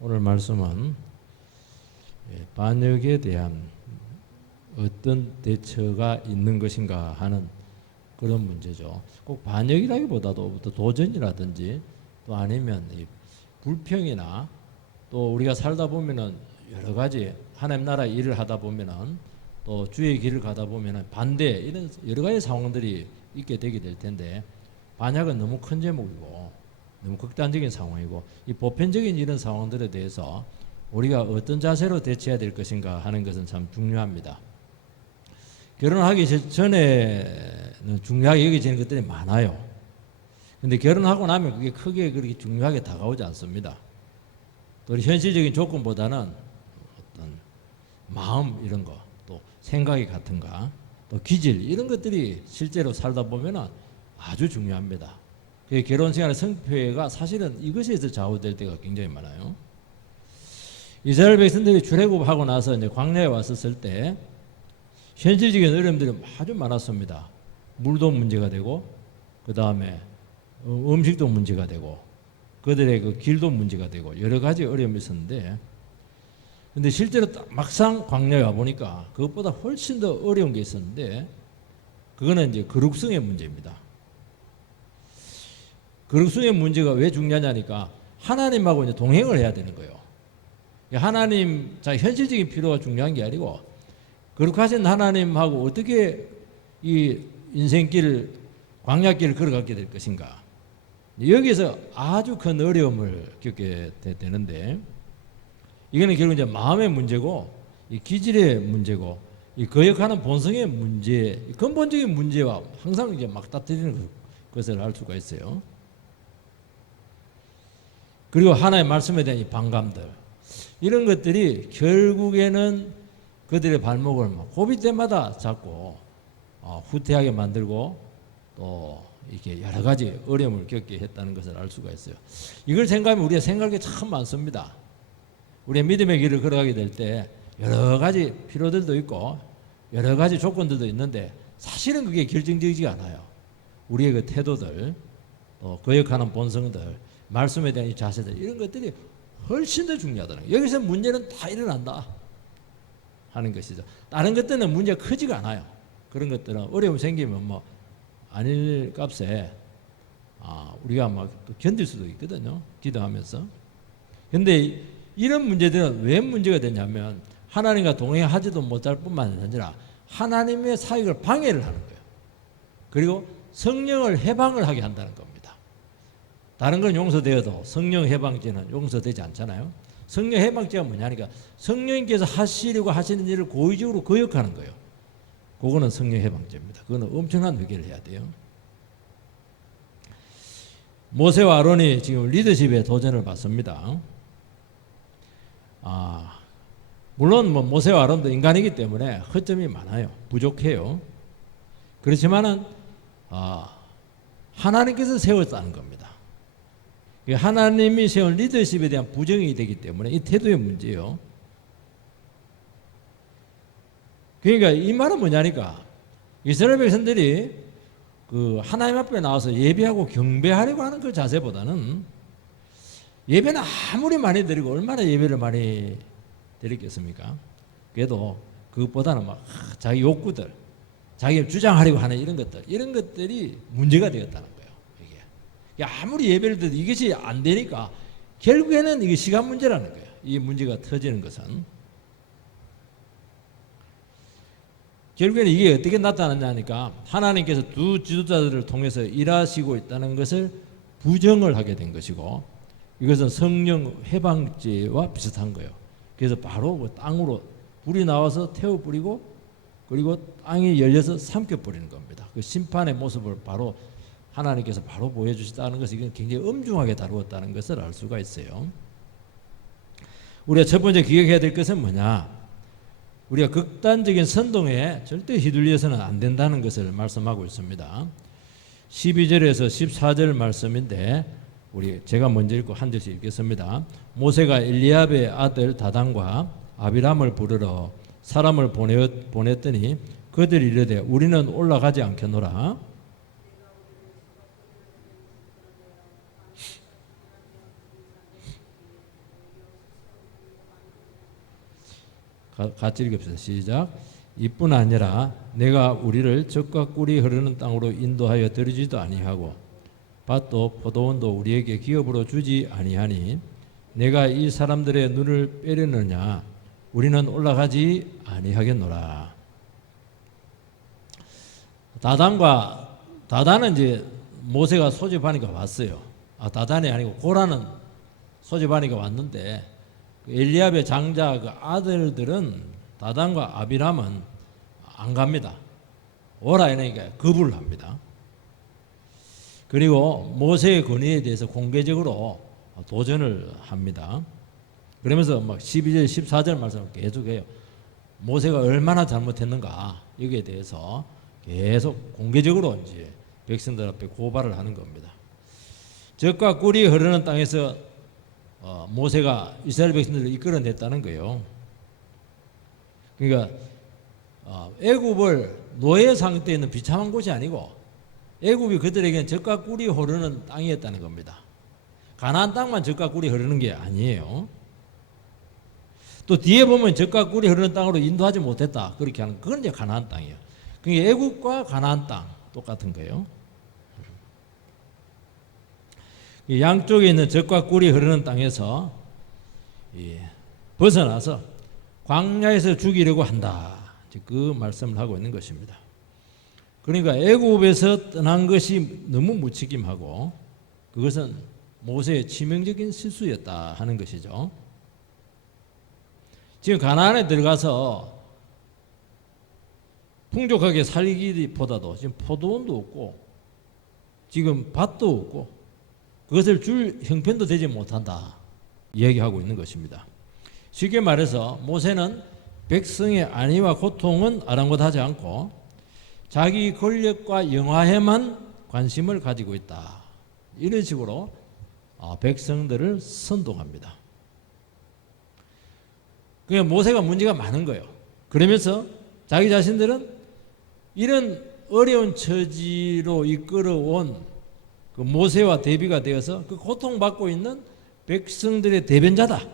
오늘 말씀은 반역에 대한 어떤 대처가 있는 것인가 하는 그런 문제죠. 꼭 반역이라기보다도 또 도전이라든지 또 아니면 이 불평이나 또 우리가 살다 보면은 여러 가지 하나님 나라 일을 하다 보면은 또 주의 길을 가다 보면은 반대 이런 여러 가지 상황들이 있게 되게 될 텐데, 반역은 너무 큰 제목이고 너무 극단적인 상황이고 이 보편적인 이런 상황들에 대해서 우리가 어떤 자세로 대처해야 될 것인가 하는 것은 참 중요합니다. 결혼하기 전에는 중요하게 여겨지는 것들이 많아요. 근데 결혼하고 나면 그게 크게 그렇게 중요하게 다가오지 않습니다. 또 현실적인 조건보다는 어떤 마음 이런 거, 또 생각이 같은가, 또 기질 이런 것들이 실제로 살다 보면은 아주 중요합니다. 결혼 생활의 성패가 사실은 이것에서 좌우될 때가 굉장히 많아요. 이스라엘 백성들이 출애굽하고 나서 이제 광야에 왔었을 때 현실적인 어려움들이 아주 많았습니다. 물도 문제가 되고, 그 다음에 음식도 문제가 되고, 그들의 그 길도 문제가 되고 여러 가지 어려움이 있었는데, 근데 실제로 막상 광야에 와 보니까 그것보다 훨씬 더 어려운 게 있었는데, 그거는 이제 거룩성의 문제입니다. 거룩성의 문제가 왜 중요하냐니까 하나님하고 이제 동행을 해야 되는 거예요. 하나님, 자, 현실적인 필요가 중요한 게 아니고 거룩하신 하나님하고 어떻게 이 인생길을, 광야길을 걸어가게 될 것인가. 여기서 아주 큰 어려움을 겪게 되는데, 이거는 결국 이제 마음의 문제고, 이 기질의 문제고, 이 거역하는 본성의 문제, 근본적인 문제와 항상 이제 맞닥뜨리는 것을 알 수가 있어요. 그리고 하나님의 말씀에 대한 이 반감들, 이런 것들이 결국에는 그들의 발목을 고비 때마다 잡고 후퇴하게 만들고 또 이렇게 여러 가지 어려움을 겪게 했다는 것을 알 수가 있어요. 이걸 생각하면 우리가 생각할 게 참 많습니다. 우리의 믿음의 길을 걸어가게 될 때 여러 가지 필요들도 있고 여러 가지 조건들도 있는데, 사실은 그게 결정적이지 않아요. 우리의 그 태도들, 또 거역하는 본성들, 말씀에 대한 이 자세들, 이런 것들이 훨씬 더 중요하다는 거예요. 여기서 문제는 다 일어난다 하는 것이죠. 다른 것들은 문제가 크지가 않아요. 그런 것들은 어려움 생기면 뭐 아닐 값에 우리가 막 견딜 수도 있거든요, 기도하면서. 근데 이런 문제들은 왜 문제가 되냐면 하나님과 동행하지도 못할 뿐만 아니라 하나님의 사역을 방해를 하는 거예요. 그리고 성령을 해방을 하게 한다는 겁니다. 다른 건 용서되어도 성령 해방죄는 용서되지 않잖아요. 성령 해방죄가 뭐냐니까 성령님께서 하시려고 하시는 일을 고의적으로 거역하는 거예요. 그거는 성령 해방죄입니다. 그거는 엄청난 회개를 해야 돼요. 모세와 아론이 지금 리더십에 도전을 받습니다. 물론 뭐 모세와 아론도 인간이기 때문에 허점이 많아요. 부족해요. 그렇지만은 하나님께서 세웠다는 겁니다. 하나님이 세운 리더십에 대한 부정이 되기 때문에 이 태도의 문제예요. 그러니까 이 말은 뭐냐니까 이스라엘 백성들이 그 하나님 앞에 나와서 예배하고 경배하려고 하는 그 자세보다는, 예배는 아무리 많이 드리고 얼마나 예배를 많이 드렸겠습니까? 그래도 그것보다는 막 자기 욕구들, 자기가 주장하려고 하는 이런 것들이 문제가 되었다는 거예요. 이게 아무리 예배를 드려도 이것이 안 되니까 결국에는 이게 시간 문제라는 거예요. 이 문제가 터지는 것은 결국에는 이게 어떻게 나타났냐니까 하나님께서 두 지도자들을 통해서 일하시고 있다는 것을 부정을 하게 된 것이고, 이것은 성령 해방죄와 비슷한 거예요. 그래서 바로 땅으로 불이 나와서 태워 뿌리고, 그리고 땅이 열려서 삼켜 버리는 겁니다. 그 심판의 모습을 바로 하나님께서 바로 보여주셨다는 것이 이건 굉장히 엄중하게 다루었다는 것을 알 수가 있어요. 우리가 첫 번째 기억해야 될 것은 뭐냐? 우리가 극단적인 선동에 절대 휘둘려서는 안 된다는 것을 말씀하고 있습니다. 12절에서 14절 말씀인데 제가 먼저 읽고 한 절씩 읽겠습니다. 모세가 엘리압의 아들 다단과 아비람을 부르러 사람을 보냈더니 그들이 이르되 우리는 올라가지 않겠노라. 같이 읽읍시다. 시작. 이뿐 아니라 내가 우리를 젖과 꿀이 흐르는 땅으로 인도하여 들이지도 아니하고 밭도 포도원도 우리에게 기업으로 주지 아니하니 내가 이 사람들의 눈을 빼려느냐 우리는 올라가지 아니하겠노라. 다단은 이제 모세가 소집하니까 왔어요. 다단이 아니고 고라는 소집하니까 왔는데 엘리압의 장자 그 아들들은 다단과 아비람은 안 갑니다. 오라 이러니까 거부를 합니다. 그리고 모세의 권위에 대해서 공개적으로 도전을 합니다. 그러면서 막 12절, 14절 말씀을 계속해요. 모세가 얼마나 잘못했는가 여기에 대해서 계속 공개적으로 이제 백성들 앞에 고발을 하는 겁니다. 젖과 꿀이 흐르는 땅에서 모세가 이스라엘 백성들을 이끌어냈다는 거예요. 그러니까 애굽을 노예 상태에 있는 비참한 곳이 아니고 애굽이 그들에게는 젖과 꿀이 흐르는 땅이었다는 겁니다. 가나안 땅만 젖과 꿀이 흐르는 게 아니에요. 또 뒤에 보면 젖과 꿀이 흐르는 땅으로 인도하지 못했다 그렇게 하는 그건 이제 가나안 땅이에요. 그러니까 애굽과 가나안 땅 똑같은 거예요. 양쪽에 있는 젖과 꿀이 흐르는 땅에서 벗어나서 광야에서 죽이려고 한다. 그 말씀을 하고 있는 것입니다. 그러니까 애굽에서 떠난 것이 너무 무책임하고 그것은 모세의 치명적인 실수였다 하는 것이죠. 지금 가나안에 들어가서 풍족하게 살기보다도 지금 포도원도 없고 지금 밭도 없고 그것을 줄 형편도 되지 못한다 이야기하고 있는 것입니다. 쉽게 말해서 모세는 백성의 안위와 고통은 아랑곳하지 않고 자기 권력과 영화에만 관심을 가지고 있다. 이런 식으로 백성들을 선동합니다. 그러니까 모세가 문제가 많은 거예요. 그러면서 자기 자신들은 이런 어려운 처지로 이끌어온 그 모세와 대비가 되어서 그 고통받고 있는 백성들의 대변자다.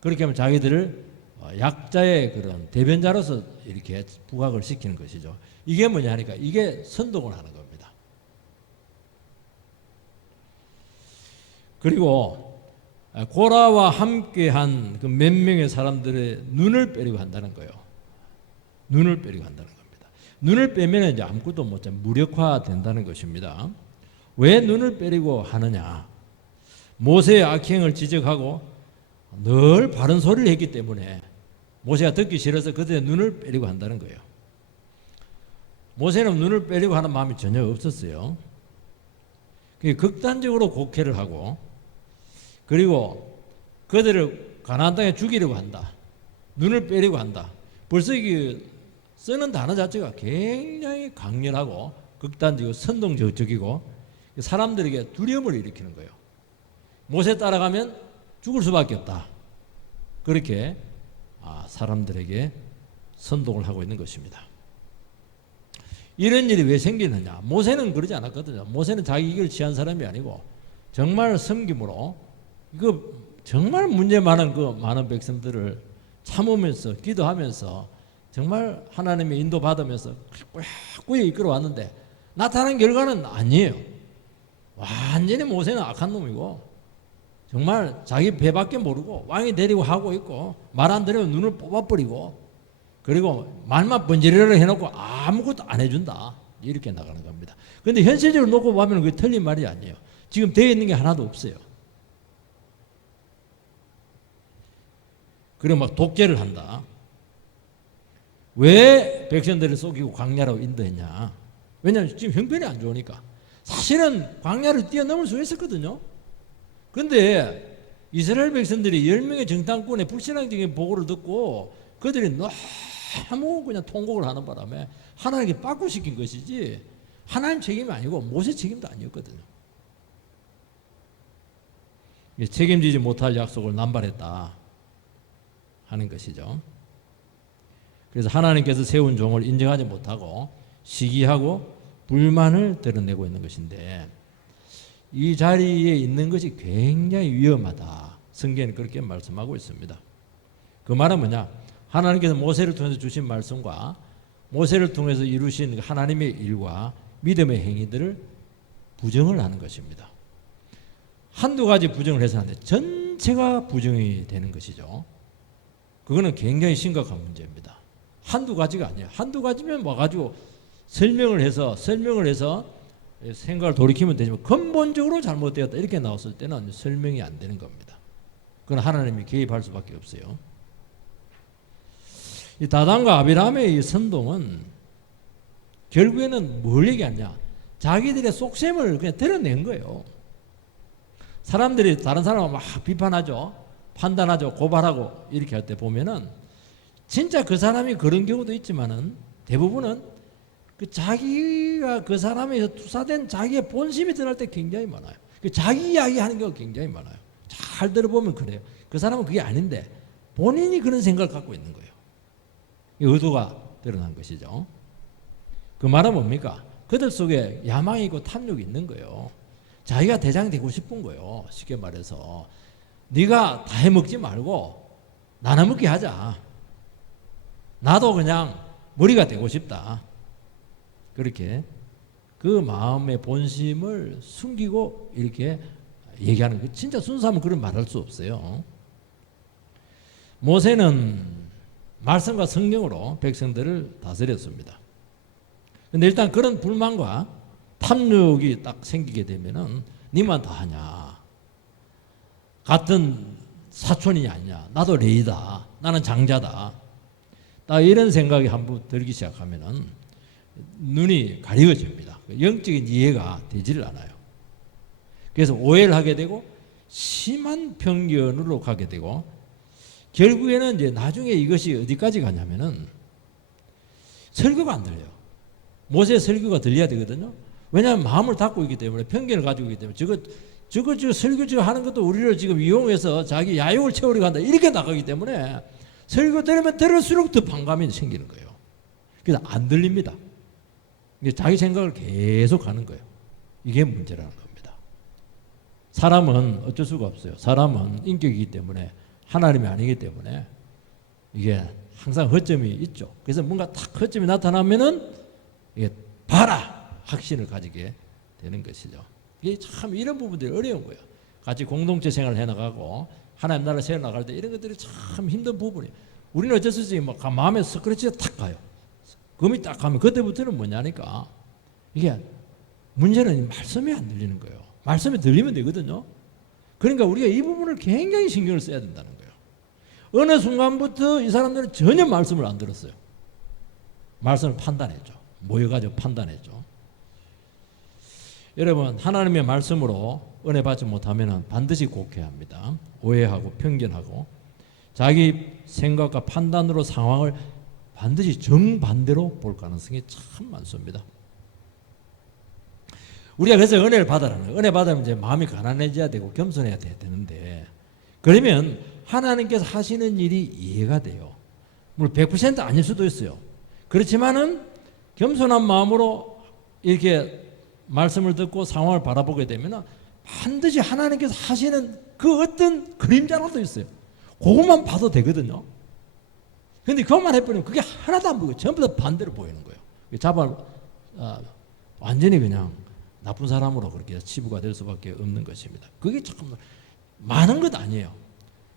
그렇게 하면 자기들을 약자의 그런 대변자로서 이렇게 부각을 시키는 것이죠. 이게 뭐냐 하니까 이게 선동을 하는 겁니다. 그리고 고라와 함께한 그 몇 명의 사람들의 눈을 빼려고 한다는 거예요. 눈을 빼려고 한다는 겁니다. 눈을 빼면 이제 아무것도 못해 무력화된다는 것입니다. 왜 눈을 빼려고 하느냐? 모세의 악행을 지적하고 늘 바른 소리를 했기 때문에 모세가 듣기 싫어서 그들의 눈을 빼려고 한다는 거예요. 모세는 눈을 빼려고 하는 마음이 전혀 없었어요. 극단적으로 곡해를 하고 그리고 그들을 가나안 땅에 죽이려고 한다. 눈을 빼려고 한다. 벌써 이게 쓰는 단어 자체가 굉장히 강렬하고 극단적이고 선동적이고 사람들에게 두려움을 일으키는 거예요. 모세 따라가면 죽을 수밖에 없다. 그렇게 사람들에게 선동을 하고 있는 것입니다. 이런 일이 왜 생기느냐? 모세는 그러지 않았거든요. 모세는 자기 이익을 취한 사람이 아니고 정말 섬김으로 이거 정말 문제 많은 그 많은 백성들을 참으면서 기도하면서 정말 하나님의 인도 받으면서 꾸역꾸역 이끌어왔는데 나타난 결과는 아니에요. 완전히 모세는 악한 놈이고 정말 자기 배밖에 모르고 왕이 데리고 하고 있고 말 안 들으면 눈을 뽑아버리고 그리고 말만 번지르르 해놓고 아무것도 안 해준다. 이렇게 나가는 겁니다. 그런데 현실적으로 놓고 보면 그게 틀린 말이 아니에요. 지금 되어 있는 게 하나도 없어요. 그리고 막 독재를 한다. 왜 백성들을 속이고 광야로 인도했냐? 왜냐하면 지금 형편이 안 좋으니까. 사실은 광야를 뛰어넘을 수 있었거든요. 그런데 이스라엘 백성들이 10명의 정탐꾼의 불신앙적인 보고를 듣고 그들이 너무 그냥 통곡을 하는 바람에 하나님께 빠꾸시킨 것이지 하나님 책임이 아니고 모세 책임도 아니었거든요. 책임지지 못할 약속을 남발했다 하는 것이죠. 그래서 하나님께서 세운 종을 인정하지 못하고 시기하고 불만을 드러내고 있는 것인데 이 자리에 있는 것이 굉장히 위험하다. 성경은 그렇게 말씀하고 있습니다. 그 말은 뭐냐? 하나님께서 모세를 통해서 주신 말씀과 모세를 통해서 이루신 하나님의 일과 믿음의 행위들을 부정을 하는 것입니다. 한두 가지 부정을 해서 안 돼. 전체가 부정이 되는 것이죠. 그거는 굉장히 심각한 문제입니다. 한두 가지가 아니에요. 한두 가지면 와가지고 설명을 해서 생각을 돌이키면 되지만 근본적으로 잘못되었다 이렇게 나왔을 때는 설명이 안 되는 겁니다. 그건 하나님이 개입할 수밖에 없어요. 이 다단과 아비람의 이 선동은 결국에는 뭘 얘기하냐? 자기들의 속셈을 그냥 드러낸 거예요. 사람들이 다른 사람을 막 비판하죠, 판단하죠, 고발하고 이렇게 할 때 보면은 진짜 그 사람이 그런 경우도 있지만은 대부분은 그 자기가 그 사람에서 투사된 자기의 본심이 드러날 때 굉장히 많아요. 그 자기 이야기하는 경우가 굉장히 많아요. 잘 들어보면 그래요. 그 사람은 그게 아닌데 본인이 그런 생각을 갖고 있는 거예요. 이 의도가 드러난 것이죠. 그 말은 뭡니까? 그들 속에 야망이 있고 탐욕이 있는 거예요. 자기가 대장이 되고 싶은 거예요. 쉽게 말해서 네가 다 해먹지 말고 나눠먹게 하자. 나도 그냥 머리가 되고 싶다. 그렇게 그 마음의 본심을 숨기고 이렇게 얘기하는 거예요. 진짜 순수하면 그런 말할 수 없어요. 모세는 말씀과 성령으로 백성들을 다스렸습니다. 근데 일단 그런 불만과 탐욕이 딱 생기게 되면은 니만 다 하냐? 같은 사촌이 아니냐? 나도 레이다. 나는 장자다. 딱 이런 생각이 한번 들기 시작하면은 눈이 가리워집니다. 영적인 이해가 되지를 않아요. 그래서 오해를 하게 되고 심한 편견으로 가게 되고 결국에는 이제 나중에 이것이 어디까지 가냐면은 설교가 안 들려요. 모세의 설교가 들려야 되거든요. 왜냐하면 마음을 닫고 있기 때문에 편견을 가지고 있기 때문에 저거 설교 하는 것도 우리를 지금 이용해서 자기 야욕을 채우려고 한다 이렇게 나가기 때문에 설교 들으면 들을수록 더 반감이 생기는 거예요. 그래서 안 들립니다. 자기 생각을 계속 하는 거예요. 이게 문제라는 겁니다. 사람은 어쩔 수가 없어요. 사람은 인격이기 때문에 하나님이 아니기 때문에 이게 항상 허점이 있죠. 그래서 뭔가 딱 허점이 나타나면은 이게 봐라 확신을 가지게 되는 것이죠. 이게 참 이런 부분들이 어려운 거예요. 같이 공동체 생활을 해나가고 하나님 나라 세워 나갈 때 이런 것들이 참 힘든 부분이에요. 우리는 어쩔 수 없이 뭐 마음에 스크래치가 탁 가요. 금이 딱 가면 그때부터는 뭐냐니까 이게 문제는 말씀이 안 들리는 거예요. 말씀이 들리면 되거든요. 그러니까 우리가 이 부분을 굉장히 신경을 써야 된다는 거예요. 어느 순간부터 이 사람들은 전혀 말씀을 안 들었어요. 말씀을 판단했죠. 모여가지고 판단했죠. 여러분 하나님의 말씀으로 은혜 받지 못하면 반드시 곡해야 합니다. 오해하고 편견하고 자기 생각과 판단으로 상황을 반드시 정반대로 볼 가능성이 참 많습니다. 우리가 그래서 은혜를 받으라는 거예요. 은혜 받으면 이제 마음이 가난해져야 되고 겸손해야 되는데 그러면 하나님께서 하시는 일이 이해가 돼요. 물론 100% 아닐 수도 있어요. 그렇지만은 겸손한 마음으로 이렇게 말씀을 듣고 상황을 바라보게 되면 반드시 하나님께서 하시는 그 어떤 그림자라도 있어요. 그것만 봐도 되거든요. 그런데 그것만 해버리면 그게 하나도 안 보이고 전부 다 반대로 보이는 거예요. 완전히 그냥 나쁜 사람으로 그렇게 치부가 될 수밖에 없는 것입니다. 그게 참 많은 것 아니에요.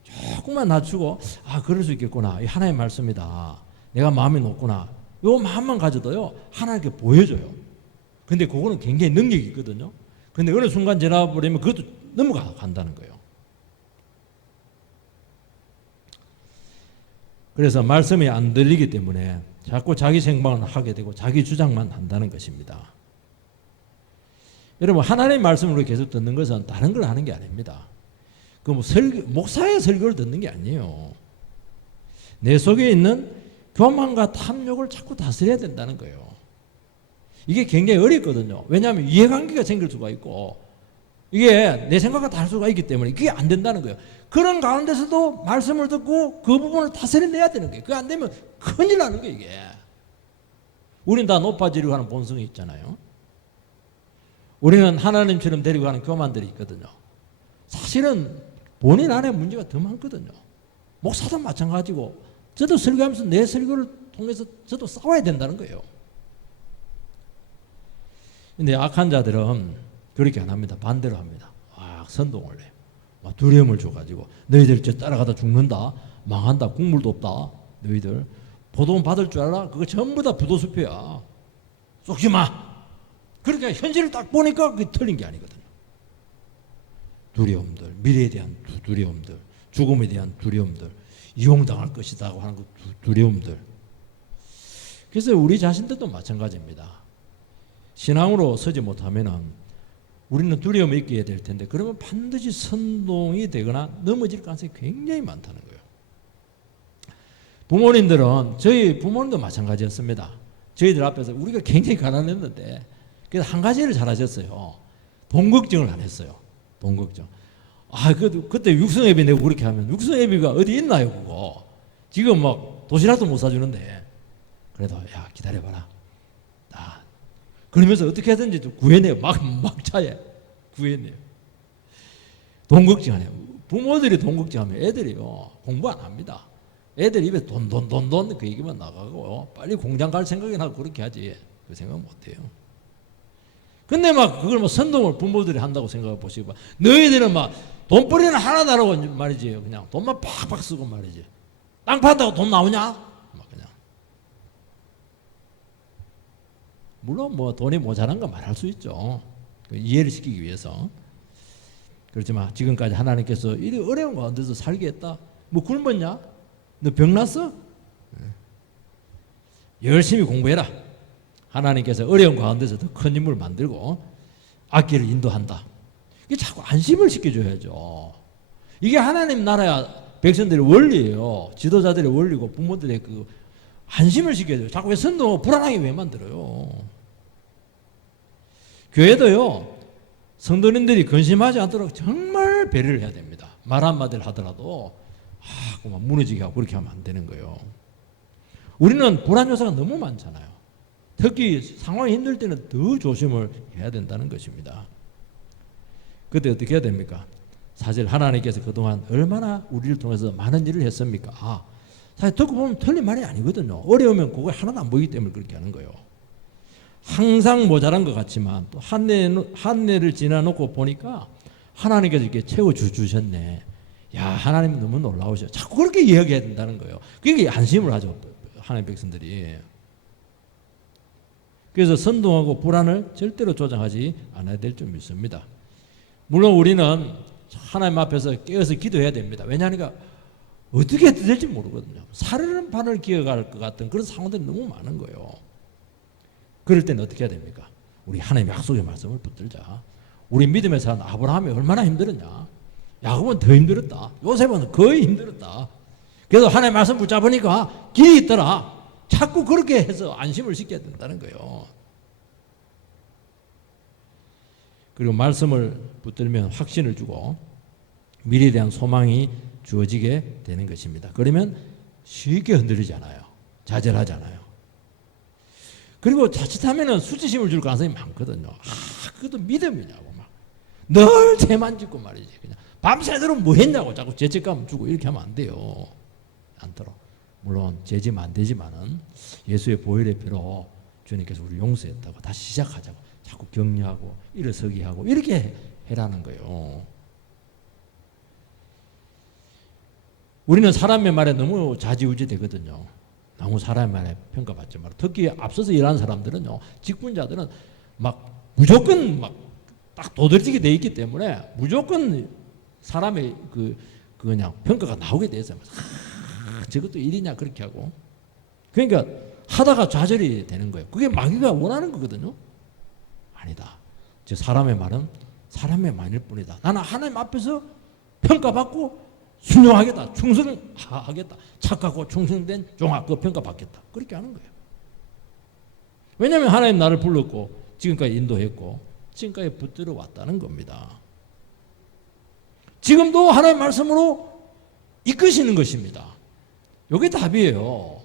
조금만 낮추고 그럴 수 있겠구나. 이 하나님의 말씀이다. 내가 마음이 높구나. 이 마음만 가져도요 하나님께 보여줘요. 근데 그거는 굉장히 능력이 있거든요. 근데 어느 순간 지나버리면 그것도 넘어간다는 거예요. 그래서 말씀이 안 들리기 때문에 자꾸 자기 생각만 하게 되고 자기 주장만 한다는 것입니다. 여러분 하나님의 말씀으로 계속 듣는 것은 다른 걸 하는 게 아닙니다. 그 목사의 설교를 듣는 게 아니에요. 내 속에 있는 교만과 탐욕을 자꾸 다스려야 된다는 거예요. 이게 굉장히 어렵거든요. 왜냐하면 이해관계가 생길 수가 있고 이게 내 생각과 다를 수가 있기 때문에 그게 안 된다는 거예요. 그런 가운데서도 말씀을 듣고 그 부분을 다스려내야 되는 거예요. 그게 안 되면 큰일 나는 거예요. 이게 우린 다 높아지려고 하는 본성이 있잖아요. 우리는 하나님처럼 데리고 가는 교만들이 있거든요. 사실은 본인 안에 문제가 더 많거든요. 목사도 마찬가지고 저도 설교하면서 내 설교를 통해서 저도 싸워야 된다는 거예요. 근데 악한 자들은 그렇게 안 합니다. 반대로 합니다. 선동을 해요. 두려움을 줘가지고 너희들 저 따라가다 죽는다, 망한다, 국물도 없다, 너희들 보돈 받을 줄 알아? 그거 전부 다 부도수표야. 속지 마. 그러니까 현실을 딱 보니까 그게 틀린 게 아니거든요. 두려움들, 미래에 대한 두려움들, 죽음에 대한 두려움들, 이용당할 것이다 하는 그 두려움들. 그래서 우리 자신들도 마찬가지입니다. 신앙으로 서지 못하면은 우리는 두려움이 있게 될 텐데, 그러면 반드시 선동이 되거나 넘어질 가능성이 굉장히 많다는 거예요. 부모님들은, 저희 부모님도 마찬가지였습니다. 저희들 앞에서 우리가 굉장히 가난했는데, 그래서 한 가지를 잘하셨어요. 돈 걱정을 안 했어요. 돈 걱정. 그때 육성예비 내고 그렇게 하면, 육성예비가 어디 있나요, 그거? 지금 막 도시락도 못 사주는데. 그래도, 야, 기다려봐라. 그러면서 어떻게 하든지 구해내요. 막차에 구해내요. 돈 걱정 안 해요. 부모들이 돈 걱정하면 애들이요, 공부 안 합니다. 애들 입에 돈 그 얘기만 나가고 빨리 공장 갈 생각이나 하고 그렇게 하지, 그 생각 못 해요. 근데 막 그걸 선동을 부모들이 한다고 생각해 보시고, 너희들은 막 돈벌이는 하나도 안 하고 말이지, 그냥 돈만 팍팍 쓰고 말이지, 땅 판다고 돈 나오냐? 물론 돈이 모자란 건 말할 수 있죠. 이해를 시키기 위해서. 그렇지만 지금까지 하나님께서 이 어려운 가운데서 살게 했다. 굶었냐? 너 병났어? 열심히 공부해라. 하나님께서 어려운 가운데서 더 큰 인물을 만들고 악기를 인도한다. 이게 자꾸 안심을 시켜줘야죠. 이게 하나님 나라야 백성들의 원리예요. 지도자들의 원리고 부모들의 그 안심을 시켜줘요. 자꾸 왜 선동 불안하게 왜 만들어요? 교회도요, 성도님들이 근심하지 않도록 정말 배려를 해야 됩니다. 말 한마디를 하더라도 그만 무너지게 하고 그렇게 하면 안 되는 거예요. 우리는 불안 요소가 너무 많잖아요. 특히 상황이 힘들 때는 더 조심을 해야 된다는 것입니다. 그때 어떻게 해야 됩니까? 사실 하나님께서 그동안 얼마나 우리를 통해서 많은 일을 했습니까? 사실 듣고 보면 틀린 말이 아니거든요. 어려우면 그거 하나도 안 보이기 때문에 그렇게 하는 거예요. 항상 모자란 것 같지만 또 한 해를 지나놓고 보니까 하나님께서 이렇게 채워주셨네. 야, 하나님 너무 놀라우셔. 자꾸 그렇게 이야기해야 된다는 거예요. 그게 안심을 하죠, 하나님 백성들이. 그래서 선동하고 불안을 절대로 조장하지 않아야 될 줄 믿습니다. 물론 우리는 하나님 앞에서 깨어서 기도해야 됩니다. 왜냐하니까 어떻게 될지 모르거든요. 사르는 판을 기어갈 것 같은 그런 상황들이 너무 많은 거예요. 그럴 때는 어떻게 해야 됩니까? 우리 하나님의 약속의 말씀을 붙들자. 우리 믿음의 사람 아브라함이 얼마나 힘들었냐? 야곱은 더 힘들었다. 요셉은 거의 힘들었다. 그래도 하나님의 말씀 붙잡으니까 길이 있더라. 자꾸 그렇게 해서 안심을 시켜야 된다는 거예요. 그리고 말씀을 붙들면 확신을 주고 미래에 대한 소망이 주어지게 되는 것입니다. 그러면 쉽게 흔들리지 않아요. 좌절하지 않아요. 그리고 자칫하면 수치심을 줄 가능성이 많거든요. 그것도 믿음이냐고 막 늘 죄만 짓고 말이지. 그냥 밤새도록 뭐 했냐고 자꾸 죄책감 주고 이렇게 하면 안 돼요. 않도록. 물론 죄지면 안 되지만은 예수의 보혈의 피로 주님께서 우리 용서했다고 다시 시작하자고 자꾸 격려하고 일어서게 하고 이렇게 해라는 거예요. 우리는 사람의 말에 너무 좌지우지 되거든요. 너무 사람의 말에 평가받지 말고, 특히 앞서서 일하는 사람들은요, 직분자들은 막 무조건 막 딱 도드라지게 돼 있기 때문에 무조건 사람의 그냥 평가가 나오게 돼 있어요. 저것도 일이냐 그렇게 하고. 그러니까 하다가 좌절이 되는 거예요. 그게 마귀가 원하는 거거든요. 아니다. 저 사람의 말은 사람의 말일 뿐이다. 나는 하나님 앞에서 평가받고 순종하겠다. 충성하겠다. 착하고 충성된 종아, 그 평가받겠다. 그렇게 하는 거예요. 왜냐하면 하나님 나를 불렀고 지금까지 인도했고 지금까지 붙들어 왔다는 겁니다. 지금도 하나님 말씀으로 이끄시는 것입니다. 이게 답이에요.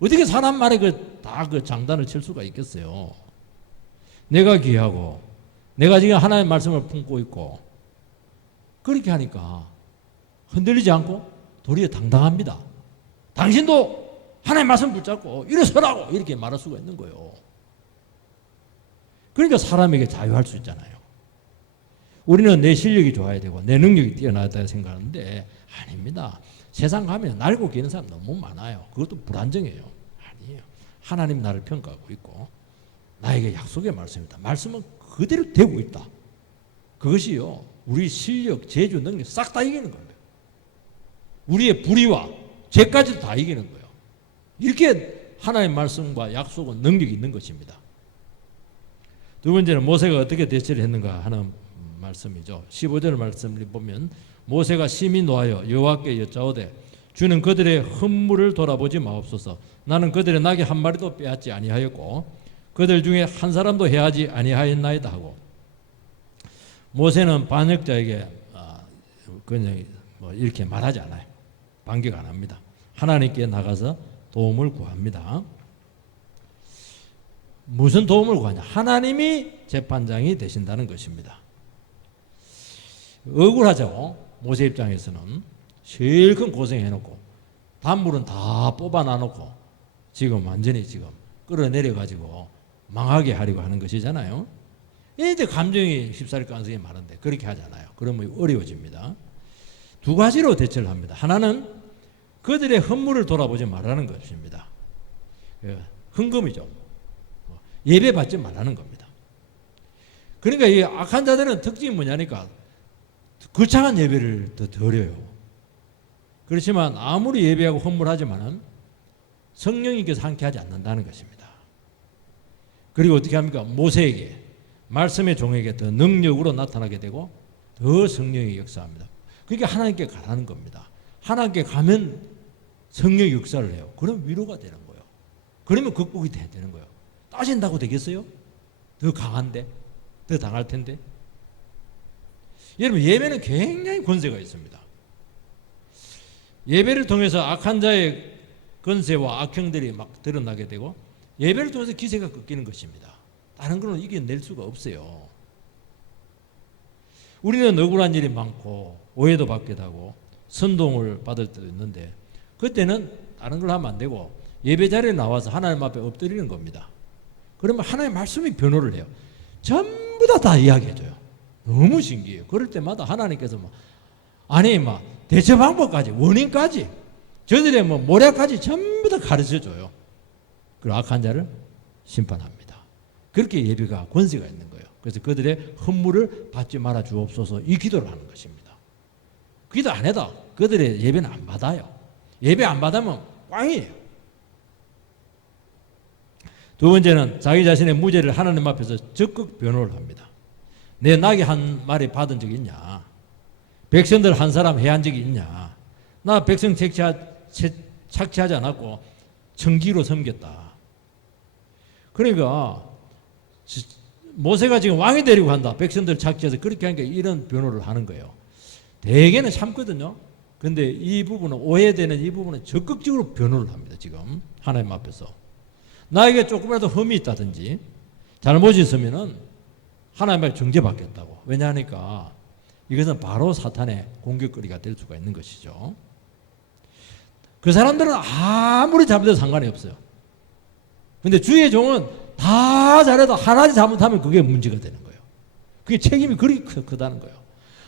어떻게 사람 말에 다 장단을 칠 수가 있겠어요. 내가 귀하고 내가 지금 하나님 말씀을 품고 있고 그렇게 하니까 흔들리지 않고 도리어 당당합니다. 당신도 하나님 말씀 붙잡고 일어서라고 이렇게 말할 수가 있는 거예요. 그러니까 사람에게 자유할 수 있잖아요. 우리는 내 실력이 좋아야 되고 내 능력이 뛰어나다 생각하는데 아닙니다. 세상 가면 날고 기는 사람 너무 많아요. 그것도 불안정해요. 아니에요. 하나님 나를 평가하고 있고 나에게 약속의 말씀이다. 말씀은 그대로 되고 있다. 그것이요, 우리 실력, 재주, 능력 싹 다 이기는 겁니다. 우리의 불의와 죄까지도 다 이기는 거예요. 이렇게 하나님의 말씀과 약속은 능력이 있는 것입니다. 두 번째는 모세가 어떻게 대처를 했는가 하는 말씀이죠. 15절 말씀을 보면 모세가 심히 노하여 여호와께 여짜오되 주는 그들의 헌물을 돌아보지 마옵소서. 나는 그들의 낙이 한 마리도 빼앗지 아니하였고 그들 중에 한 사람도 해하지 아니하였나이다 하고, 모세는 반역자에게 그냥 뭐 이렇게 말하지 않아요. 반격 안 합니다. 하나님께 나가서 도움을 구합니다. 무슨 도움을 구하냐? 하나님이 재판장이 되신다는 것입니다. 억울하죠. 모세 입장에서는 실컷 고생해놓고 단물은 다 뽑아놔놓고 지금 완전히 지금 끌어내려가지고 망하게 하려고 하는 것이잖아요. 이제 감정이 휩싸릴 가능성이 많은데 그렇게 하잖아요. 그러면 어려워집니다. 두 가지로 대처를 합니다. 하나는 그들의 헌물을 돌아보지 말라는 것입니다. 헌금이죠. 예배 받지 말라는 겁니다. 그러니까 이 악한 자들은 특징이 뭐냐니까 거창한 예배를 더 드려요. 그렇지만 아무리 예배하고 헌물하지만은 성령님께서 함께하지 않는다는 것입니다. 그리고 어떻게 합니까? 모세에게, 말씀의 종에게 더 능력으로 나타나게 되고 더 성령이 역사합니다. 그러니까 하나님께 가라는 겁니다. 하나님께 가면 성령이 역사를 해요. 그럼 위로가 되는 거예요. 그러면 극복이 되는 거예요. 따진다고 되겠어요? 더 강한데? 더 당할 텐데? 여러분, 예배는 굉장히 권세가 있습니다. 예배를 통해서 악한 자의 권세와 악형들이 막 드러나게 되고 예배를 통해서 기세가 꺾이는 것입니다. 다른 거는 이겨낼 수가 없어요. 우리는 억울한 일이 많고 오해도 받기도 하고 선동을 받을 때도 있는데 그때는 다른 걸 하면 안 되고 예배 자리에 나와서 하나님 앞에 엎드리는 겁니다. 그러면 하나님의 말씀이 변호를 해요. 전부 다 이야기해줘요. 너무 신기해요. 그럴 때마다 하나님께서 막 대처 방법까지, 원인까지, 저들의 모략까지 전부 다 가르쳐줘요. 그리고 악한 자를 심판합니다. 그렇게 예배가 권세가 있는 거예요. 그래서 그들의 헌물을 받지 말아 주옵소서 이 기도를 하는 것입니다. 기도 안 해도 그들의 예배는 안 받아요. 예배 안 받으면 꽝이에요. 두 번째는 자기 자신의 무죄를 하나님 앞에서 적극 변호를 합니다. 내 낙이 한 마리 받은 적이 있냐? 백성들 한 사람 해한 적이 있냐? 나 백성 착취하지 않았고 청기로 섬겼다. 그러니까 모세가 지금 왕이 되려고 한다. 백성들 착취해서 그렇게 하니까 이런 변호를 하는 거예요. 대개는 참거든요. 근데 이 부분은 오해되는 이 부분은 적극적으로 변호를 합니다. 지금 하나님 앞에서 나에게 조금이라도 흠이 있다든지 잘못이 있으면은 하나님 앞에 정죄받겠다고. 왜냐하니까 이것은 바로 사탄의 공격거리가 될 수가 있는 것이죠. 그 사람들은 아무리 잘못해도 상관이 없어요. 근데 주의 종은 다 잘해도 하나 잘못하면 그게 문제가 되는 거예요. 그게 책임이 그리 크다는 거예요.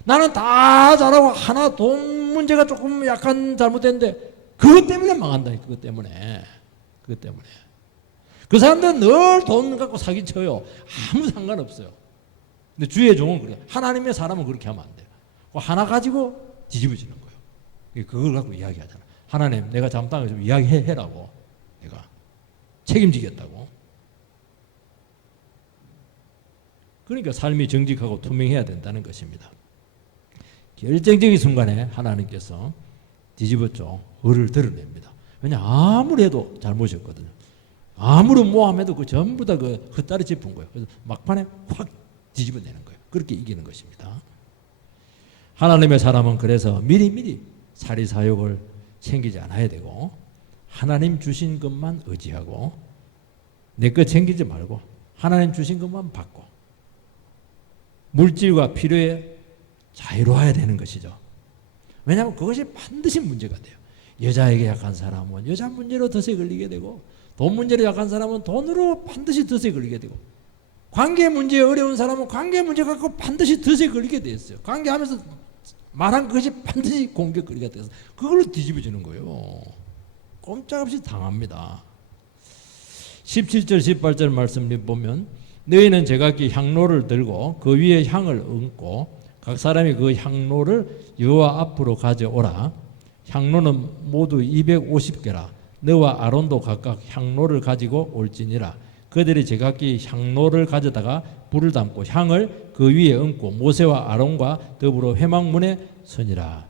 나는 다 잘하고 하나 돈 문제가 조금 약간 잘못됐는데 그것 때문에 망한다. 그것 때문에. 그 사람들은 늘 돈 갖고 사기쳐요. 아무 상관없어요. 근데 주의 종은 그래. 하나님의 사람은 그렇게 하면 안 돼요. 하나 가지고 뒤집어지는 거예요. 그걸 갖고 이야기하잖아. 하나님, 내가 잘못한 거 좀 이야기해라고. 내가 책임지겠다고. 그러니까 삶이 정직하고 투명해야 된다는 것입니다. 결정적인 순간에 하나님께서 뒤집었죠. 을을 드러냅니다. 왜냐 아무리 해도 잘못이었거든요. 아무런 모함해도 그 전부 다 그 헛다리 짚은 거예요. 그래서 막판에 확 뒤집어내는 거예요. 그렇게 이기는 것입니다. 하나님의 사람은 그래서 미리미리 사리사욕을 챙기지 않아야 되고 하나님 주신 것만 의지하고 내 것 챙기지 말고 하나님 주신 것만 받고 물질과 필요에 자유로워야 되는 것이죠. 왜냐하면 그것이 반드시 문제가 돼요. 여자에게 약한 사람은 여자 문제로 덫에 걸리게 되고, 돈 문제로 약한 사람은 돈으로 반드시 덫에 걸리게 되고, 관계 문제에 어려운 사람은 관계 문제 갖고 반드시 덫에 걸리게 돼 있어요. 관계하면서 말한 것이 반드시 공격 걸리게 돼서 그걸로 뒤집어지는 거예요. 꼼짝없이 당합니다. 17절 18절 말씀을 보면 너희는 제각기 향로를 들고 그 위에 향을 얹고 각 사람이 그 향로를 여호와 앞으로 가져오라. 향로는 모두 250개라. 너와 아론도 각각 향로를 가지고 올지니라. 그들이 제각기 향로를 가져다가 불을 담고 향을 그 위에 얹고 모세와 아론과 더불어 회막문에 서니라.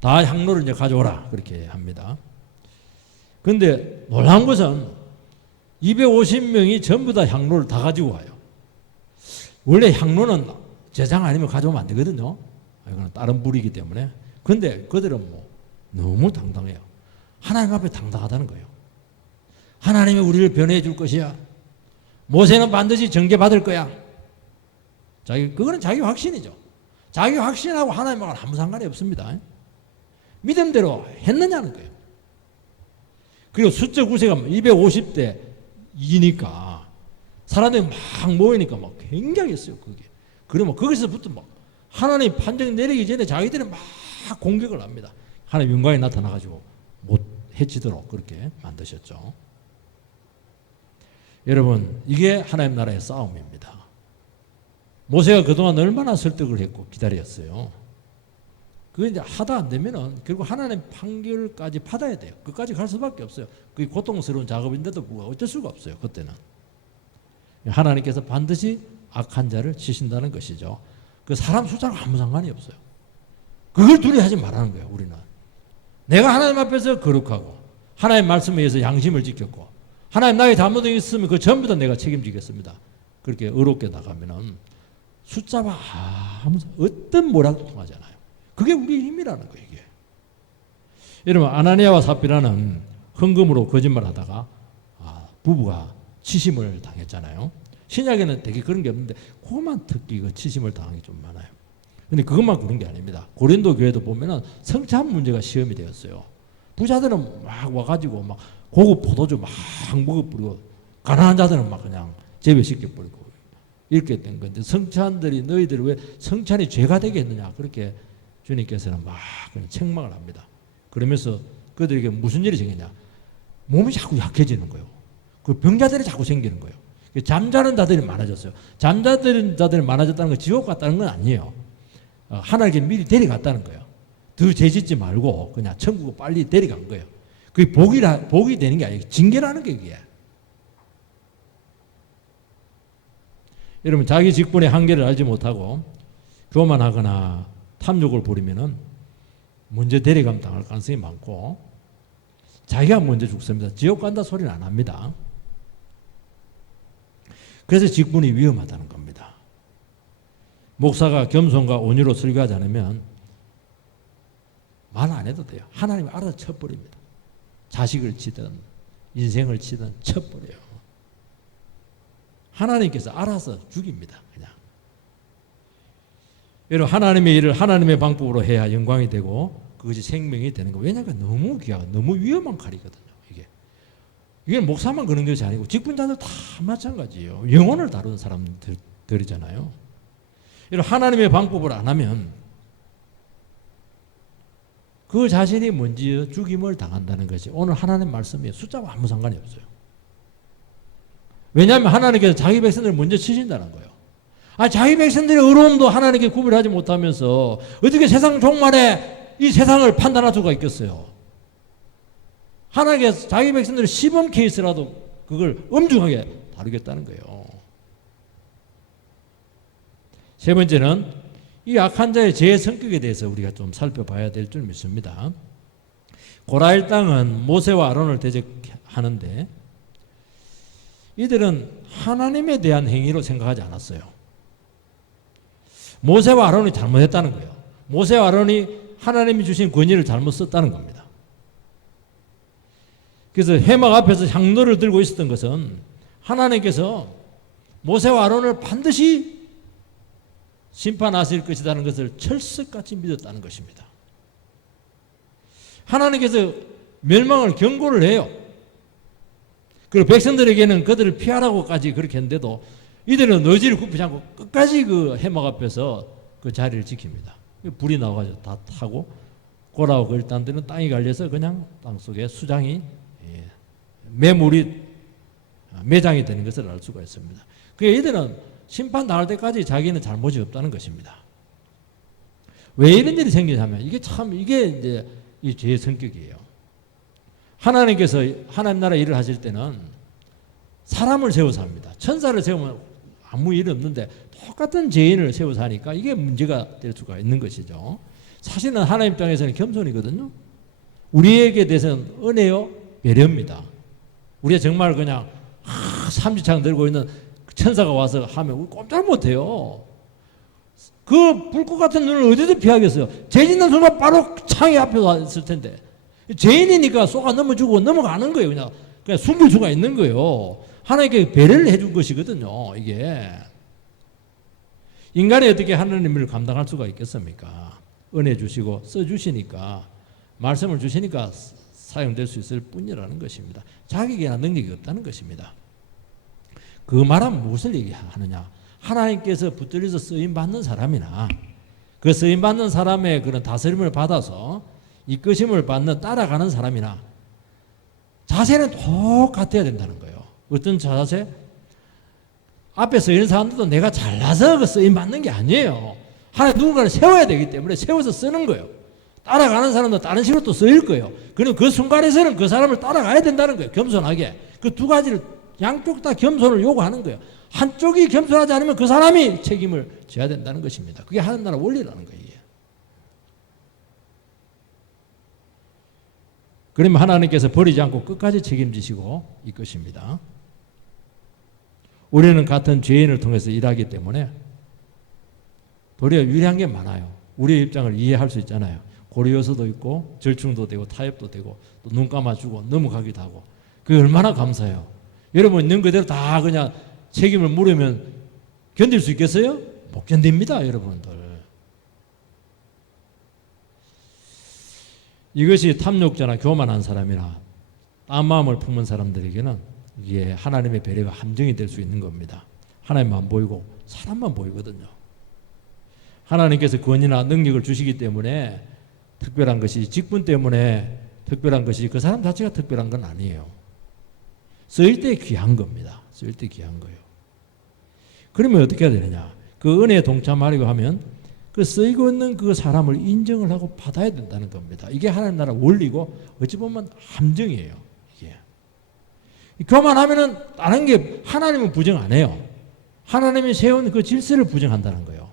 다 향로를 이제 가져오라 그렇게 합니다. 그런데 놀라운 것은 250명이 전부 다 향로를 다 가지고 와요. 원래 향로는 제장 아니면 가져오면 안 되거든요. 이거는 다른 불이기 때문에. 근데 그들은 뭐 너무 당당해요. 하나님 앞에 당당하다는 거예요. 하나님이 우리를 변호해 줄 것이야. 모세는 반드시 정죄받을 거야. 그거는 자기 확신이죠. 자기 확신하고 하나님하고는 아무 상관이 없습니다. 믿음대로 했느냐는 거예요. 그리고 숫자 구세가 250대 2니까 사람들이 막 모이니까 막 굉장했어요. 그게. 그러면 거기서부터 막 하나님 판정 내리기 전에 자기들은 막 공격을 합니다. 하나님 영광이 나타나가지고 못 해치도록 그렇게 만드셨죠. 여러분, 이게 하나님 나라의 싸움입니다. 모세가 그동안 얼마나 설득을 했고 기다렸어요. 그게 이제 하다 안 되면은 결국 하나님 판결까지 받아야 돼요. 그까지 갈 수밖에 없어요. 그게 고통스러운 작업인데도 불구하고 어쩔 수가 없어요. 그때는 하나님께서 반드시 악한 자를 치신다는 것이죠. 그 사람 숫자가 아무 상관이 없어요. 그걸 두려워하지 말라는 거예요. 우리는 내가 하나님 앞에서 거룩하고 하나님 말씀에 의해서 양심을 지켰고 하나님 나의 잘못이 있으면 그 전부 다 내가 책임지겠습니다. 그렇게 의롭게 나가면은 숫자와 아무 어떤 뭐라도 통하잖아요. 그게 우리의 힘이라는 거예요. 이게. 여러분, 아나니아와 삽비라는 헌금으로 거짓말하다가 부부가 치심을 당했잖아요. 신약에는 되게 그런 게 없는데 그것만 특히 그 치심을 당한 게 좀 많아요. 근데 그것만 그런 게 아닙니다. 고린도 교회도 보면은 성찬 문제가 시험이 되었어요. 부자들은 막 와가지고 막 고급 포도주 막 먹어버리고 가난한 자들은 막 그냥 제외시켜버리고 이렇게 된 건데 성찬들이 너희들 왜 성찬이 죄가 되겠느냐 그렇게 주님께서는 막 그냥 책망을 합니다. 그러면서 그들에게 무슨 일이 생기냐 몸이 자꾸 약해지는 거예요. 그 병자들이 자꾸 생기는 거예요. 잠자는 자들이 많아졌어요. 잠자는 자들이 많아졌다는 건 지옥 갔다는 건 아니에요. 하나님께 미리 데려갔다는 거예요. 더 죄짓지 말고 그냥 천국을 빨리 데려간 거예요. 그게 복이 되는 게 아니고 징계라는 게 그게. 여러분, 자기 직분의 한계를 알지 못하고 교만하거나 탐욕을 부리면은 먼저 데려감 당할 가능성이 많고 자기가 먼저 죽습니다. 지옥 간다 소리는 안 합니다. 그래서 직분이 위험하다는 겁니다. 목사가 겸손과 온유로 설교하지 않으면 말 안 해도 돼요. 하나님이 알아서 쳐버립니다. 자식을 치든 인생을 치든 쳐버려요. 하나님께서 알아서 죽입니다. 그냥. 여러분, 하나님의 일을 하나님의 방법으로 해야 영광이 되고 그것이 생명이 되는 거예요. 왜냐하면 너무 귀하고 너무 위험한 칼이거든요. 이게 목사만 그런 것이 아니고 직분자들 다 마찬가지예요. 영혼을 다루는 사람들이잖아요. 여러분, 하나님의 방법을 안 하면 그 자신이 먼저 죽임을 당한다는 것이 오늘 하나님 말씀이에요. 숫자와 아무 상관이 없어요. 왜냐하면 하나님께서 자기 백성들을 먼저 치신다는 거예요. 자기 백성들의 의로움도 하나님께 구별하지 못하면서 어떻게 세상 종말에 이 세상을 판단할 수가 있겠어요. 하나님께서 자기 백성들의 시범 케이스라도 그걸 엄중하게 다루겠다는 거예요. 세 번째는 이 악한 자의 죄의 성격에 대해서 우리가 좀 살펴봐야 될 줄 믿습니다. 고라일 땅은 모세와 아론을 대적하는데 이들은 하나님에 대한 행위로 생각하지 않았어요. 모세와 아론이 잘못했다는 거예요. 모세와 아론이 하나님이 주신 권위를 잘못 썼다는 겁니다. 그래서 회막 앞에서 향로를 들고 있었던 것은 하나님께서 모세와 아론을 반드시 심판하실 것이라는 것을 철석같이 믿었다는 것입니다. 하나님께서 멸망을 경고를 해요. 그리고 백성들에게는 그들을 피하라고까지 그렇게 했는데도 이들은 너지를 굽히지 않고 끝까지 그 해막 앞에서 그 자리를 지킵니다. 불이 나와가지고 다 타고 고라하고 그 일단들은 땅이 갈려서 그냥 땅속에 수장이 매물이 매장이 되는 것을 알 수가 있습니다. 그러니까 이들은 심판 나올 때까지 자기는 잘못이 없다는 것입니다. 왜 이런 일이 생기냐면 이게 이제 이 죄의 성격이에요. 하나님께서 하나님 나라 일을 하실 때는 사람을 세워서 합니다. 천사를 세우면 아무 일 없는데 똑같은 죄인을 세워서 하니까 이게 문제가 될 수가 있는 것이죠. 사실은 하나님 입장에서는 겸손이거든요. 우리에게 대해서는 은혜요, 배려입니다. 우리가 정말 그냥 삼지창 들고 있는 천사가 와서 하면 우리 꼼짝 못해요. 그 불꽃 같은 눈을 어디서 피하겠어요? 죄 짓는 순간 바로 창이 앞에 왔을 텐데 죄인이니까 쏘가 넘어주고 넘어가는 거예요. 그냥 숨길 수가 있는 거예요. 하나님께 배려를 해준 것이거든요. 이게 인간이 어떻게 하나님을 감당할 수가 있겠습니까? 은혜 주시고 써주시니까 말씀을 주시니까 사용될 수 있을 뿐이라는 것입니다. 자격이나 능력이 없다는 것입니다. 그 말은 무엇을 얘기하느냐? 하나님께서 붙들려서 쓰임받는 사람이나 그 쓰임받는 사람의 그런 다스림을 받아서 이끄심을 받는 따라가는 사람이나 자세는 똑같아야 된다는 거예요. 어떤 자세? 앞에 서 있는 사람들도 내가 잘나서 그 쓰임받는 게 아니에요. 하나님 누군가를 세워야 되기 때문에 세워서 쓰는 거예요. 따라가는 사람도 다른 식으로 또 쓰일 거예요. 그럼 그 순간에서는 그 사람을 따라가야 된다는 거예요. 겸손하게. 그 두 가지를 양쪽 다 겸손을 요구하는 거예요. 한쪽이 겸손하지 않으면 그 사람이 책임을 져야 된다는 것입니다. 그게 하나님 나라 원리라는 거예요. 그러면 하나님께서 버리지 않고 끝까지 책임지시고 이끄십니다. 우리는 같은 죄인을 통해서 일하기 때문에 도리어 유리한 게 많아요. 우리의 입장을 이해할 수 있잖아요. 고려 요소도 있고 절충도 되고 타협도 되고 또 눈 감아주고 넘어가기도 하고 그게 얼마나 감사해요. 여러분 있는 그대로 다 그냥 책임을 물으면 견딜 수 있겠어요? 못 견딥니다, 여러분들. 이것이 탐욕자나 교만한 사람이나 딴 마음을 품은 사람들에게는 이게 하나님의 배려가 함정이 될 수 있는 겁니다. 하나님만 보이고 사람만 보이거든요. 하나님께서 권위나 능력을 주시기 때문에 특별한 것이 직분 때문에 특별한 것이 그 사람 자체가 특별한 건 아니에요. 쓰일 때 귀한 겁니다. 쓰일 때 귀한 거예요. 그러면 어떻게 해야 되느냐? 그 은혜에 동참하려고 하면 그 쓰이고 있는 그 사람을 인정을 하고 받아야 된다는 겁니다. 이게 하나님 나라 원리고 어찌 보면 함정이에요. 이게. 교만하면은 다른 게 하나님은 부정 안 해요. 하나님이 세운 그 질서를 부정한다는 거예요.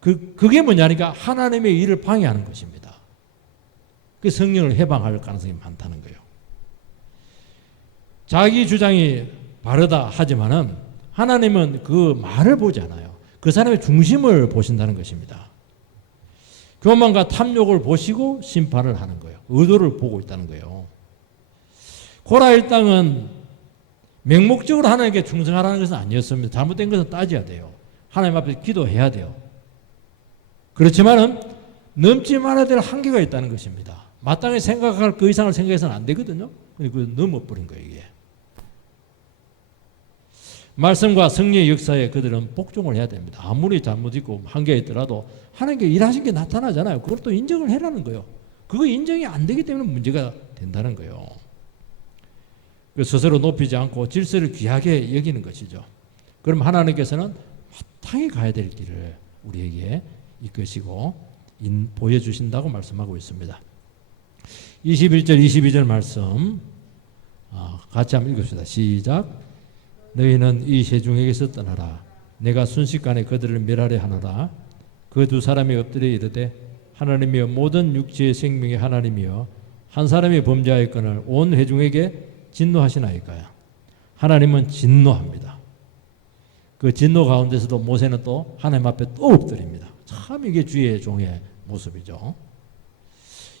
그게 뭐냐니까 하나님의 일을 방해하는 것입니다. 그 성령을 해방할 가능성이 많다는 거예요. 자기 주장이 바르다 하지만은 하나님은 그 말을 보지 않아요. 그 사람의 중심을 보신다는 것입니다. 교만과 탐욕을 보시고 심판을 하는 거예요. 의도를 보고 있다는 거예요. 고라 일당은 맹목적으로 하나님께 충성하라는 것은 아니었습니다. 잘못된 것은 따져야 돼요. 하나님 앞에 기도해야 돼요. 그렇지만은 넘지 말아야 될 한계가 있다는 것입니다. 마땅히 생각할 그 이상을 생각해서는 안 되거든요. 그 넘어버린 거예요, 이게. 말씀과 성령의 역사에 그들은 복종을 해야 됩니다. 아무리 잘못 있고 한계가 있더라도 하나님께 일하신 게 나타나잖아요. 그걸 또 인정을 해라는 거예요. 그거 인정이 안 되기 때문에 문제가 된다는 거예요. 스스로 높이지 않고 질서를 귀하게 여기는 것이죠. 그럼 하나님께서는 마땅히 가야 될 길을 우리에게 이끄시고 보여주신다고 말씀하고 있습니다. 21절 22절 말씀 같이 한번 읽읍시다. 시작. 너희는 이 세중에게서 떠나라. 내가 순식간에 그들을 멸하려 하노라. 그 두 사람이 엎드려 이르되 하나님이여 모든 육체의 생명의 하나님이여 한 사람이 범죄하였거늘 온 회중에게 진노하시나이까요. 하나님은 진노합니다. 그 진노 가운데서도 모세는 또 하나님 앞에 또 엎드립니다. 참 이게 주의 종의 모습이죠.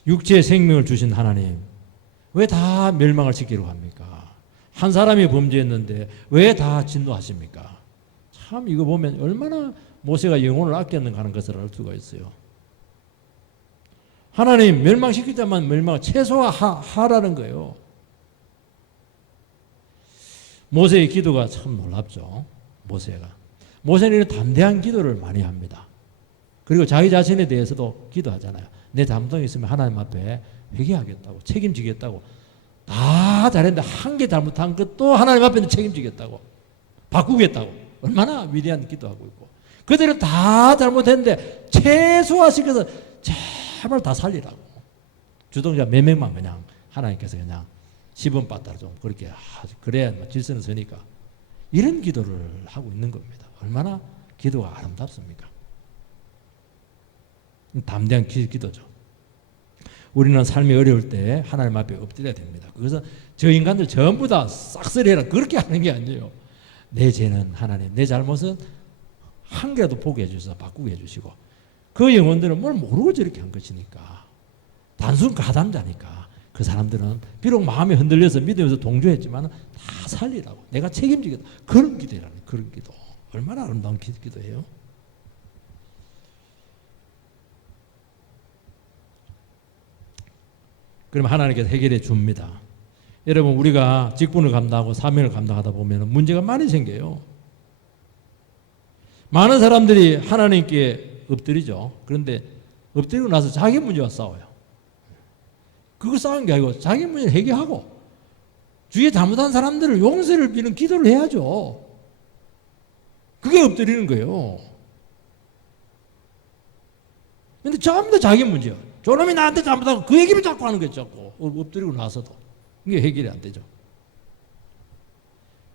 육체의 생명을 주신 하나님 왜 다 멸망을 시키려고 합니까? 한 사람이 범죄했는데 왜 다 진노하십니까? 참 이거 보면 얼마나 모세가 영혼을 아꼈는가 하는 것을 알 수가 있어요. 하나님 멸망시키자만 최소화하라는 거예요. 모세의 기도가 참 놀랍죠. 모세는 이런 담대한 기도를 많이 합니다. 그리고 자기 자신에 대해서도 기도하잖아요. 내 잘못이 있으면 하나님 앞에 회개하겠다고, 책임지겠다고. 다 잘했는데 한 개 잘못한 것도 하나님 앞에는 책임지겠다고, 바꾸겠다고. 얼마나 위대한 기도하고 있고. 그들은 다 잘못했는데 최소화시켜서 제발 다 살리라고. 주동자 몇 명만 그냥 하나님께서 그냥 10원 받다라 좀 그렇게 그래야 질서는 서니까. 이런 기도를 하고 있는 겁니다. 얼마나 기도가 아름답습니까? 담대한 기도죠. 우리는 삶이 어려울 때 하나님 앞에 엎드려야 됩니다. 그래서 저 인간들 전부 다 싹쓸이해라 그렇게 하는 게 아니에요. 내 죄는 하나님, 내 잘못은 한 개라도 보게 해주셔서 바꾸게 해주시고, 그 영혼들은 뭘 모르고 저렇게 한 것이니까, 단순 가담자니까 그 사람들은 비록 마음이 흔들려서 믿으면서 동조했지만 다 살리라고, 내가 책임지겠다. 그런 기도라는, 그런 기도. 얼마나 아름다운 기도예요. 그럼 하나님께서 해결해 줍니다. 여러분, 우리가 직분을 감당하고 사명을 감당하다 보면 문제가 많이 생겨요. 많은 사람들이 하나님께 엎드리죠. 그런데 엎드리고 나서 자기 문제와 싸워요. 그거 싸우는 게 아니고 자기 문제를 해결하고 주위에 잘못한 사람들을 용서를 비는 기도를 해야죠. 그게 엎드리는 거예요. 근데 전부 다 자기 문제야. 저놈이 나한테 잘못하고 그 얘기를 자꾸 하는 거죠. 자꾸 엎드리고 나서도. 이게 해결이 안 되죠.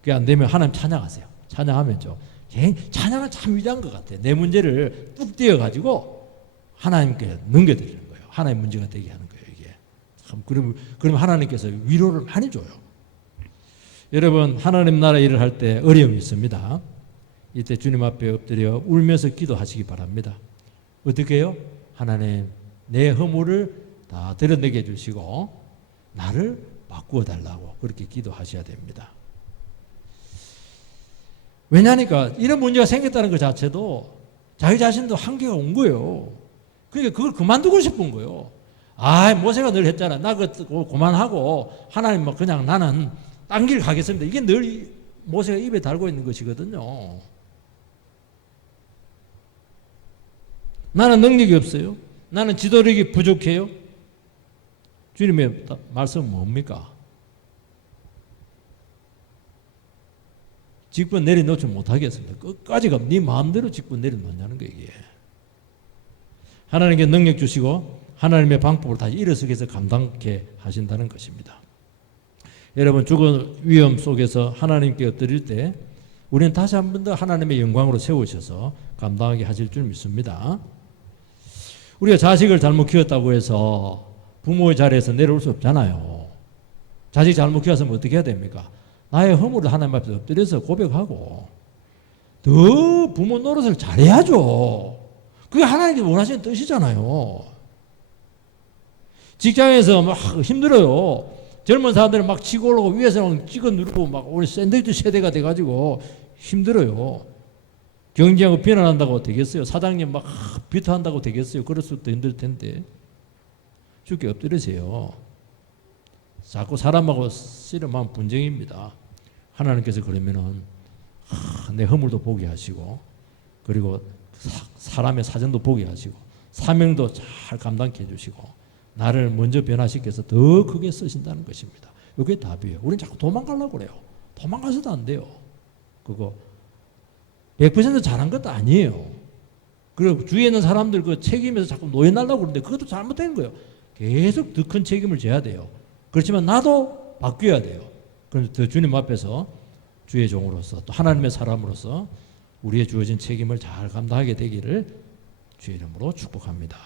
그게 안 되면 하나님 찬양하세요. 찬양하면죠. 찬양은 참 위대한 것 같아요. 내 문제를 뚝 떼어가지고 하나님께 넘겨드리는 거예요. 하나님 문제가 되게 하는 거예요. 이게 참 그러면 하나님께서 위로를 많이 줘요. 여러분, 하나님 나라 일을 할 때 어려움이 있습니다. 이때 주님 앞에 엎드려 울면서 기도하시기 바랍니다. 어떻게 해요? 하나님, 내 허물을 다 드러내게 해주시고 나를 바꾸어 달라고 그렇게 기도하셔야 됩니다. 왜냐니까 이런 문제가 생겼다는 것 자체도 자기 자신도 한계가 온 거예요. 그러니까 그걸 그만두고 싶은 거예요. 모세가 늘 했잖아. 나 그거 그만하고 하나님 그냥 나는 딴 길 가겠습니다. 이게 늘 모세가 입에 달고 있는 것이거든요. 나는 능력이 없어요. 나는 지도력이 부족해요. 주님의 말씀은 뭡니까? 직분 내려놓지 못하겠습니다. 끝까지 가면 네 마음대로 직분 내려놓냐는 거예요. 이게. 하나님께 능력 주시고 하나님의 방법으로 다시 일어서게 해서 감당케 하신다는 것입니다. 여러분, 죽은 위험 속에서 하나님께 엎드릴 때 우리는 다시 한 번 더 하나님의 영광으로 세우셔서 감당하게 하실 줄 믿습니다. 우리가 자식을 잘못 키웠다고 해서 부모의 자리에서 내려올 수 없잖아요. 자식 잘못 키웠으면 어떻게 해야 됩니까? 나의 허물을 하나님 앞에 엎드려서 고백하고 더 부모 노릇을 잘해야죠. 그게 하나님께 원하시는 뜻이잖아요. 직장에서 막 힘들어요. 젊은 사람들은 막 치고 올라오고 위에서 찍어 누르고 막 우리 샌드위치 세대가 돼가지고 힘들어요. 경쟁하고 비난한다고 되겠어요? 사장님 막 비토한다고 되겠어요? 그럴 수도 힘들 텐데 주께 엎드리세요. 자꾸 사람하고 씨름하면 분쟁입니다. 하나님께서 그러면은 내 허물도 보게 하시고 그리고 사람의 사정도 보게 하시고 사명도 잘 감당케 해주시고 나를 먼저 변화시켜서 더 크게 쓰신다는 것입니다. 이게 답이에요. 우리는 자꾸 도망가려고 그래요. 도망가서도 안 돼요. 그거 100% 잘한 것도 아니에요. 그리고 주위에 있는 사람들 그 책임에서 자꾸 노예날라고 그러는데 그것도 잘못된 거예요. 계속 더 큰 책임을 져야 돼요. 그렇지만 나도 바뀌어야 돼요. 그래서 더 주님 앞에서 주의 종으로서 또 하나님의 사람으로서 우리의 주어진 책임을 잘 감당하게 되기를 주의 이름으로 축복합니다.